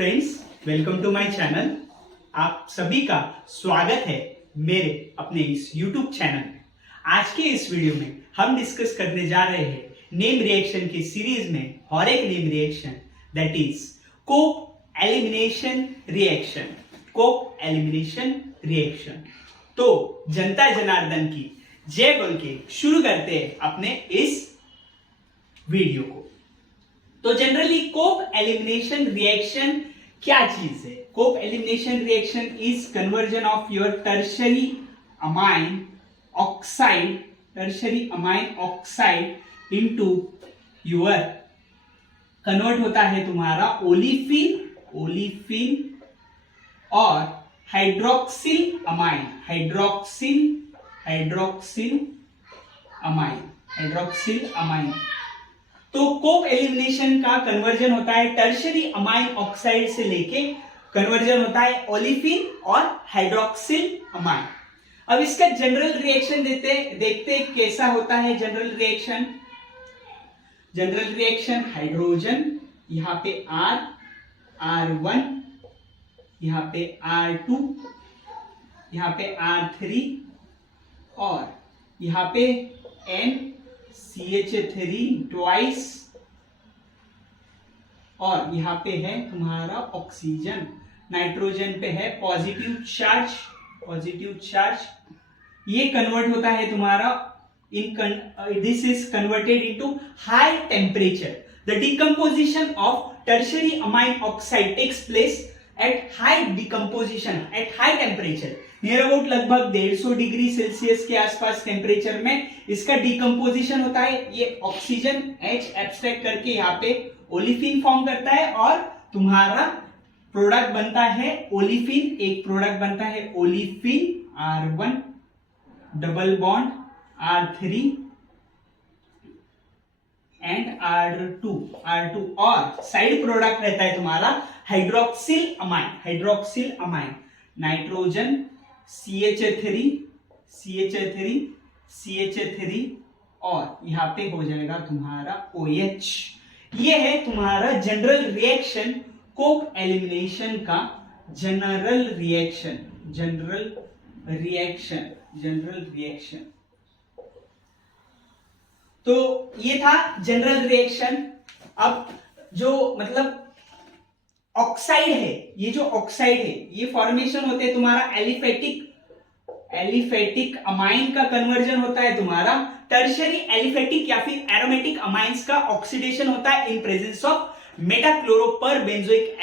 Friends, welcome to my channel. आप सभी का स्वागत है मेरे अपने इस YouTube चैनल में। आज के इस वीडियो में हम डिस्कस करने जा रहे हैं नेम रिएक्शन की सीरीज में और एक name reaction that is Cope elimination reaction. Cope elimination reaction. तो जनता जनार्दन की जय बोल के शुरू करते हैं अपने इस वीडियो को। तो जनरली कोप एलिमिनेशन रिएक्शन क्या चीज है? Cope elimination reaction is conversion of your tertiary amine oxide into your, convert होता है तुम्हारा ओलिफिन और हाइड्रोक्सिल अमाइन। तो कोप एलिमिनेशन का कन्वर्जन होता है टर्शरी अमाइन ऑक्साइड से लेके कन्वर्जन होता है ओलिफिन और हाइड्रोक्सिल अमाइन। अब इसका जनरल रिएक्शन देखते कैसा होता है जनरल रिएक्शन। हाइड्रोजन यहां पे R1, यहां पे R2, यहां पे R3 और यहां पे NCH3 ट्वाइस और यहां पे है तुम्हारा ऑक्सीजन। नाइट्रोजन पे है पॉजिटिव चार्ज। ये कन्वर्ट होता है तुम्हारा this is converted into high temperature. The decomposition of tertiary amine oxide takes place at high temperature, near about लगभग 150 डिग्री सेल्सियस के आसपास टेम्परेचर में इसका डिकम्पोजिशन होता है। ये ऑक्सीजन H एब्स्ट्रैक्ट करके यहाँ पे ओलिफिन फॉर्म करता है और तुम्हारा प्रोडक्ट बनता है ओलिफिन। एक प्रोडक्ट बनता है olefin R1 double bond R3 and R2 और साइड प्रोडक्ट रहता है तुम्हारा हाइड्रोक्सिल अमाइन। नाइट्रोजन CH3 और यहाँ पे हो जाएगा तुम्हारा OH। ये है तुम्हारा जनरल रिएक्शन, कोप एलिमिनेशन का जनरल रिएक्शन। तो ये था जनरल रिएक्शन। अब जो मतलब ऑक्साइड है, ये जो ऑक्साइड है ये फॉर्मेशन होते हैं तुम्हारा एलिफेटिक अमाइन का कन्वर्जन होता है तुम्हारा टर्शरी एलिफेटिक या फिर एरोमेटिक अमाइंस का ऑक्सीडेशन होता है in presence of metachloroperbenzoic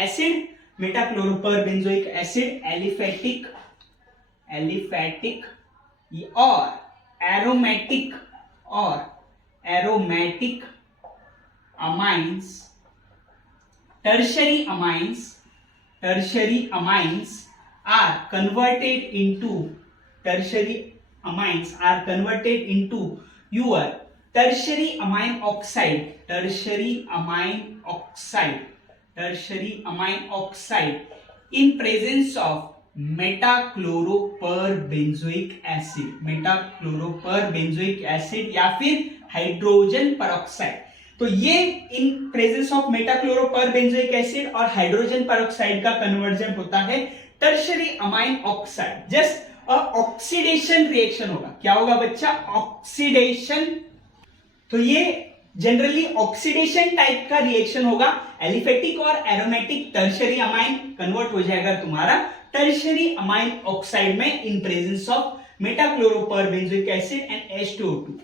acid aliphatic और aromatic amines. Tertiary amines are converted into your tertiary amine oxide in presence of metachloropur benzoic acid या फिर हाइड्रोजन परऑक्साइड। तो ये in presence of metachloroperbenzoic acid और hydrogen peroxide का conversion होता है tertiary amine oxide. Just oxidation reaction होगा। क्या होगा बच्चा? ऑक्सीडेशन। तो ये जनरली ऑक्सीडेशन टाइप का रिएक्शन होगा। एलिफेटिक और एरोमेटिक टर्शरी अमाइन कन्वर्ट हो जाएगा तुम्हारा टर्शरी अमाइन ऑक्साइड में in presence of metachloroperbenzoic acid and H2O2।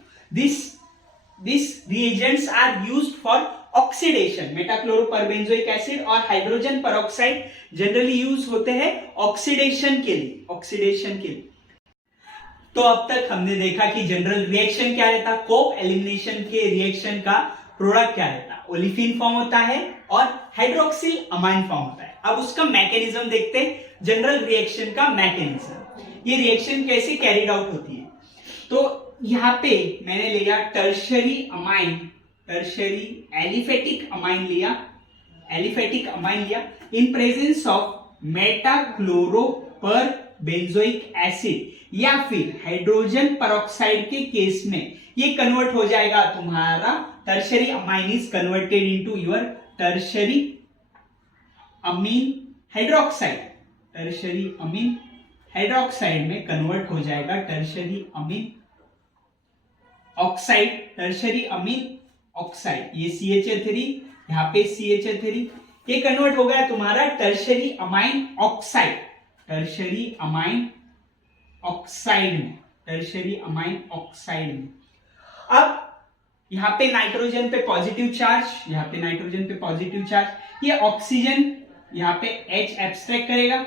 These reagents are used for oxidation। Metachloroperbenzoic acid और हाइड्रोजन परऑक्साइड जनरली यूज होते हैं ऑक्सीडेशन के लिए। तो अब तक हमने देखा कि जनरल रिएक्शन क्या रहता, कोप एलिमिनेशन के रिएक्शन का प्रोडक्ट क्या रहता, ओलिफिन फॉर्म होता है और हाइड्रोक्सिल अमाइन फॉर्म होता है। अब उसका मैकेनिज्म देखते हैं, जनरल रिएक्शन का मैकेनिज्म। ये रिएक्शन कैसे कैरिड आउट होती है? तो यहां पे मैंने लिया टर्शरी एलिफेटिक अमाइन लिया in presence of metachloroperbenzoic acid या फिर हाइड्रोजन परऑक्साइड के केस में ये कन्वर्ट हो जाएगा तुम्हारा tertiary amine is converted into your tertiary Amin hydroxide, tertiary Amin hydroxide में कन्वर्ट हो जाएगा टर्शरी अमीन ऑक्साइड, टर्शरी अमीन ऑक्साइड, ये CH3, यहाँ पे CH3, ये कन्वर्ट हो गया तुम्हारा tertiary amine oxide, tertiary amine oxide में, टर्शरी अमाइन ऑक्साइड में। अब यहाँ पे नाइट्रोजन पे पॉजिटिव चार्ज, यहाँ पे नाइट्रोजन पे पॉजिटिव चार्ज, ये ऑक्सीजन यहाँ पे H एब्स्ट्रैक्ट करेगा,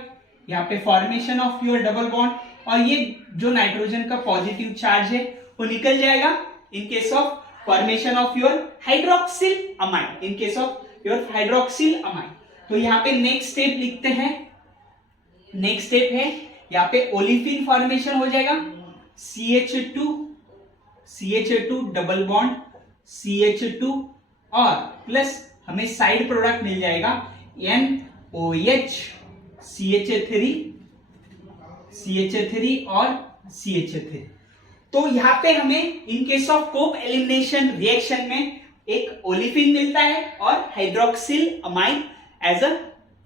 यहाँ पे formation of your double bond, और ये जो नाइट्रोजन का पॉजिटिव चार्ज है वो निकल जाएगा इन case of formation of your hydroxyl amine, in case of your hydroxyl amine. तो यहाँ पे नेक्स्ट स्टेप लिखते हैं, नेक्स्ट स्टेप है यहाँ पे ओलिफिन फॉर्मेशन हो जाएगा, CH2 डबल बॉन्ड CH2 और प्लस हमें साइड प्रोडक्ट मिल जाएगा NOH CH3 और CH3। तो यहाँ पे हमें in case of Cope elimination reaction में एक ओलिफिन मिलता है और hydroxyl amine as a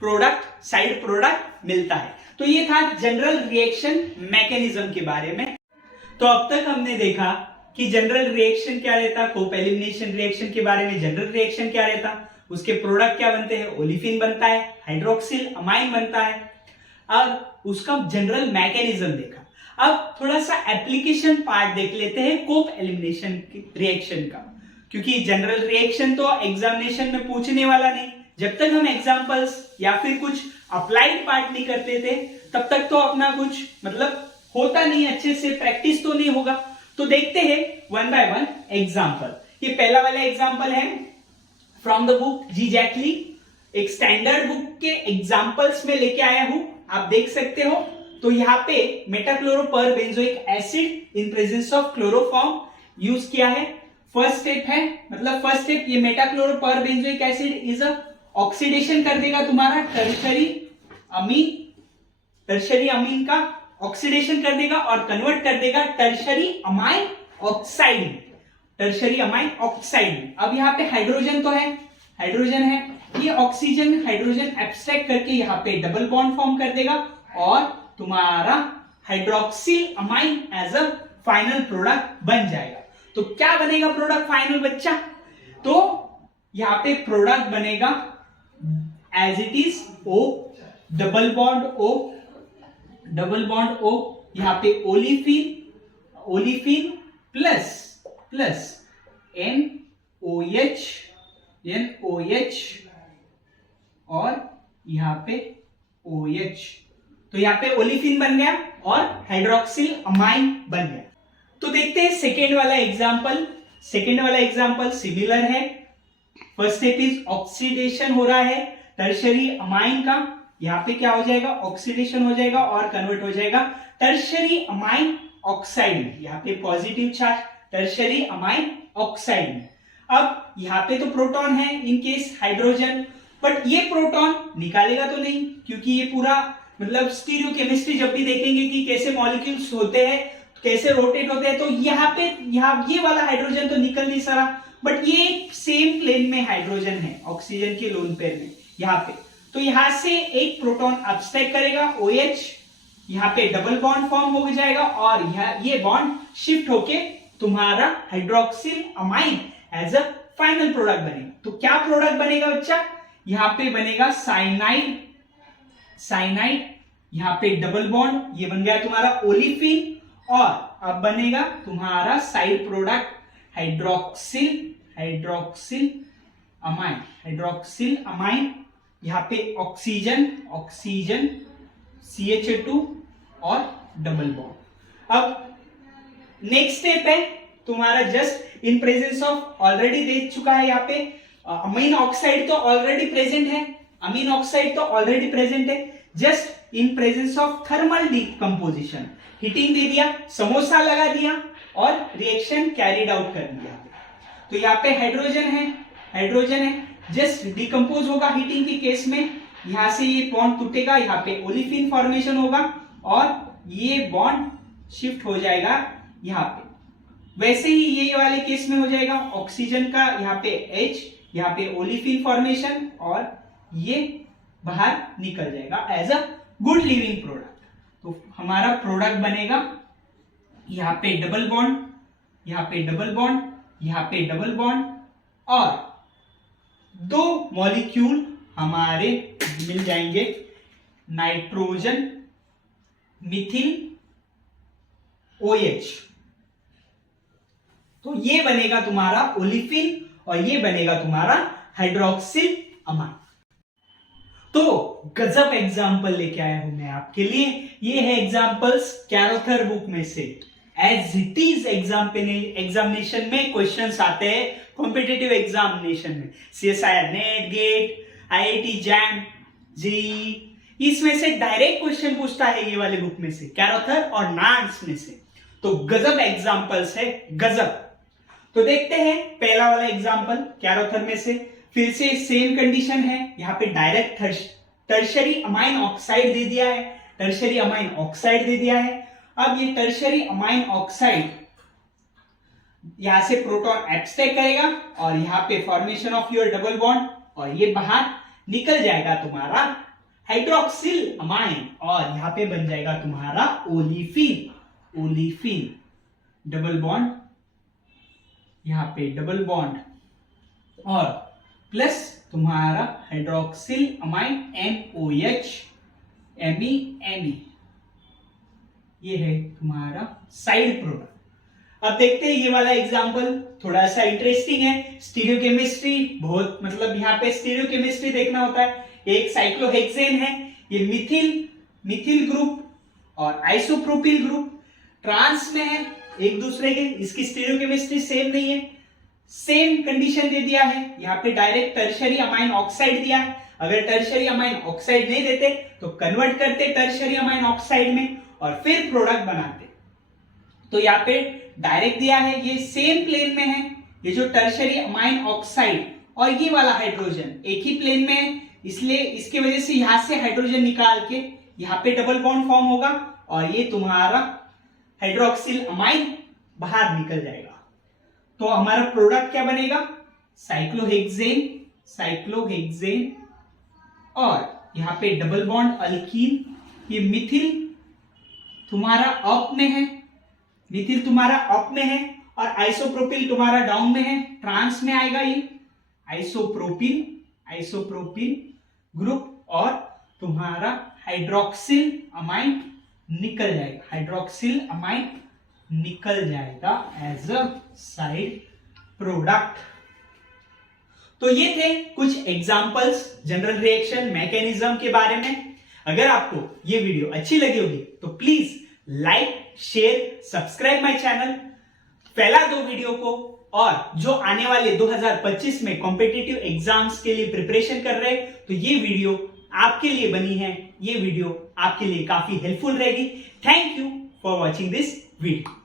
product, side product मिलता है। तो ये था जनरल रिएक्शन मैकेनिज्म के बारे में। तो अब तक हमने देखा कि जनरल रिएक्शन क्या रहता, कोप एलिमिनेशन रिएक्शन के बारे में जनरल रिएक्शन क्या रहता, उसके प्रोडक्ट क्या बनते हैं, ओलिफिन बनता है, हाइड्रोक्सिल अमाइन बनता है, और उसका जनरल मैकेनिज्म देखा। अब थोड़ा सा एप्लीकेशन पार्ट देख लेते हैं कोप एलिमिनेशन रिएक्शन का, क्योंकि जनरल रिएक्शन तो एग्जामिनेशन में पूछने वाला नहीं, जब तक हम एग्जांपल्स या फिर कुछ अप्लाइड पार्ट नहीं करते थे तब तक तो अपना कुछ मतलब होता नहीं, अच्छे से प्रैक्टिस तो नहीं होगा। तो देखते हैं वन बाय वन एग्जांपल। ये पहला वाला एग्जांपल है फ्रॉम द बुक जी जैकली, एक स्टैंडर्ड बुक के एग्जांपल्स में लेके आया हूं, आप देख सकते हो। तो यहाँ पे meta-chloroperbenzoic acid in presence of chloroform use किया है। फर्स्ट स्टेप है, मतलब फर्स्ट स्टेप ये meta-chloroperbenzoic acid is a oxidation कर देगा तुम्हारा टर्शरी अमीन का ऑक्सीडेशन कर देगा और कन्वर्ट कर देगा टर्शरी अमाइन ऑक्साइड में, टर्शरी अमाइन ऑक्साइड में। अब यहाँ पे हाइड्रोजन तो है, हाइड्रोजन है, ये ऑक्सीजन हाइड्रोजन एब्स्ट्रैक्ट करके यहाँ पे डबल बॉन्ड फॉर्म कर देगा और तुम्हारा hydroxyl amine as a final product बन जाएगा। तो क्या बनेगा प्रोडक्ट फाइनल बच्चा, तो यहाँ पे प्रोडक्ट बनेगा as it is O double bond O, यहाँ पे ओलिफिन प्लस NOH और यहाँ पे OH। तो यहाँ पे ओलिफिन बन गया और हाइड्रोक्सिल अमाइन बन गया। तो देखते हैं सेकेंड वाला एग्जांपल। सेकेंड वाला एग्जांपल सिमिलर है। फर्स्ट स्टेप इज ऑक्सीडेशन हो रहा है टर्शरी अमाइन का, यहाँ पे क्या हो जाएगा, ऑक्सीडेशन हो जाएगा और कन्वर्ट हो जाएगा टर्शरी अमाइन ऑक्साइड में, यहाँ पे positive charge tertiary amine oxide में। अब यहाँ पे तो प्रोटॉन है इन केस हाइड्रोजन, बट ये प्रोटॉन निकालेगा तो नहीं, क्योंकि ये पूरा मतलब स्टीरियोकेमिस्ट्री जब भी देखेंगे कि कैसे मॉलिक्यूल्स होते हैं, कैसे रोटेट होते हैं, तो यहाँ ये वाला हाइड्रोजन तो निकल नहीं सका, बट ये सेम प्लेन में हाइड्रोजन है ऑक्सीजन के लोन पेयर में यहाँ पे। तो यहां से एक प्रोटॉन अब्स्ट्रैक्ट करेगा OH, यहाँ पे डबल बॉन्ड फॉर्म हो जाएगा और ये बॉन्ड शिफ्ट होके तुम्हारा hydroxyl amine as a final product बनेगा। तो क्या प्रोडक्ट बनेगा बच्चा, यहाँ पे बनेगा साइनाइड, यहाँ पे डबल बॉन्ड, ये बन गया तुम्हारा ओलिफिन, और अब बनेगा तुम्हारा साइड प्रोडक्ट हाइड्रोक्सिल अमाइन, यहाँ पे ऑक्सीजन CH2 और डबल बॉन्ड। अब नेक्स्ट स्टेप है तुम्हारा just in presence of, already दे चुका है यहाँ पे अमीन ऑक्साइड तो ऑलरेडी प्रेजेंट है, just in presence of thermal decomposition, heating दे दिया, समोसा लगा दिया और रिएक्शन कैरिड आउट कर दिया। तो यहाँ पे हाइड्रोजन है, जस्ट डिकम्पोज होगा हीटिंग के केस में, यहां से ये बॉन्ड टूटेगा, यहाँ पे ओलिफिन फॉर्मेशन होगा और ये बॉन्ड शिफ्ट हो जाएगा यहाँ पे। वैसे ही ये वाले केस में हो जाएगा ऑक्सीजन का यहाँ पे H, यहाँ पे ओलिफिन फॉर्मेशन और ये बाहर निकल जाएगा as a good living product. तो हमारा प्रोडक्ट बनेगा यहां पे डबल बॉन्ड, यहां पे डबल बॉन्ड, यहां पे डबल बॉन्ड, और 2 मॉलिक्यूल हमारे मिल जाएंगे, नाइट्रोजन मिथिल OH। तो ये बनेगा तुम्हारा ओलिफिन और ये बनेगा तुम्हारा हाइड्रोक्सिल अमाइन। तो गजब एग्जाम्पल लेके आया हूं मैं आपके लिए। ये है एग्जाम्पल्स कैरोथर बुक में से। एज इट इज एग्जामिनेशन में क्वेश्चंस आते हैं, कॉम्पिटिटिव एग्जामिनेशन में, CSIR NET, GATE, IIT JAM, JEE, इसमें से डायरेक्ट क्वेश्चन पूछता है ये वाले बुक में से, कैरोथर और नार्ड्स में से। तो गजब एग्जाम्पल्स है, गजब। तो देखते हैं पहला वाला एग्जाम्पल कैरोथर में से। फिर से सेम कंडीशन है, यहां पे डायरेक्ट टर्शरी अमाइन ऑक्साइड दे दिया है, टर्शरी अमाइन ऑक्साइड दे दिया है। अब ये टर्शरी अमाइन ऑक्साइड यहां से प्रोटॉन एब्स्ट्रैक्ट करेगा और यहां पे formation of your double bond, और ये बाहर निकल जाएगा तुम्हारा हाइड्रोक्सिल अमाइन, और यहां पे बन जाएगा तुम्हारा ओलिफिन। ओलिफिन डबल बॉन्ड, यहां पे डबल बॉन्ड और प्लस तुम्हारा हाइड्रोक्सिल अमाइन MOH, Me। ये है तुम्हारा साइड प्रोडक्ट। अब देखते हैं ये वाला एग्जांपल, थोड़ा सा इंटरेस्टिंग है। स्टीरियोकेमिस्ट्री बहुत, मतलब यहाँ पे स्टीरियोकेमिस्ट्री देखना होता है। एक साइक्लोहेक्सेन है, ये मिथिल ग्रुप और आइसोप्रोपिल ग्रुप ट्रांस में है एक दूसरे के, इसकी स्टीरियोकेमिस्ट्री सेम नहीं है। सेम कंडीशन दे दिया है, यहाँ पे डायरेक्ट टर्शरी अमाइन ऑक्साइड दिया है। अगर टर्शरी अमाइन ऑक्साइड नहीं देते तो कन्वर्ट करते टर्शरी अमाइन ऑक्साइड में और फिर प्रोडक्ट बनाते। तो यहाँ पे डायरेक्ट दिया है, ये सेम प्लेन में है, ये जो टर्शरी अमाइन ऑक्साइड और ये वाला हाइड्रोजन एक ही प्लेन में है, इसलिए इसकी वजह से यहां से हाइड्रोजन निकाल के यहाँ पे डबल बॉन्ड फॉर्म होगा और ये तुम्हारा हाइड्रोक्सिल अमाइन बाहर निकल जाएगा। तो हमारा प्रोडक्ट क्या बनेगा, साइक्लोहेक्सेन, साइक्लोहेक्सेन, और यहाँ पे डबल बॉन्ड अल्कीन। ये मिथिल तुम्हारा अप में है, मिथिल तुम्हारा अप में है, और आइसोप्रोपिल तुम्हारा डाउन में है, ट्रांस में आएगा ये आइसोप्रोपिल, आइसोप्रोपिल ग्रुप, और तुम्हारा हाइड्रोक्सिल अमाइन निकल जाएगा, हाइड्रोक्सिल अमाइन निकल जाएगा एज अ साइड प्रोडक्ट। तो ये थे कुछ एग्जांपल्स जनरल रिएक्शन मैकेनिज्म के बारे में। अगर आपको ये वीडियो अच्छी लगी होगी तो please like, share, subscribe my channel, फैला दो वीडियो को। और जो आने वाले 2025 में कॉम्पिटिटिव एग्जाम्स के लिए प्रिपरेशन कर रहे हैं तो ये वीडियो आपके लिए बनी है, ये वीडियो आपके लिए काफी हेल्पफुल रहेगी। Thank you for watching this video.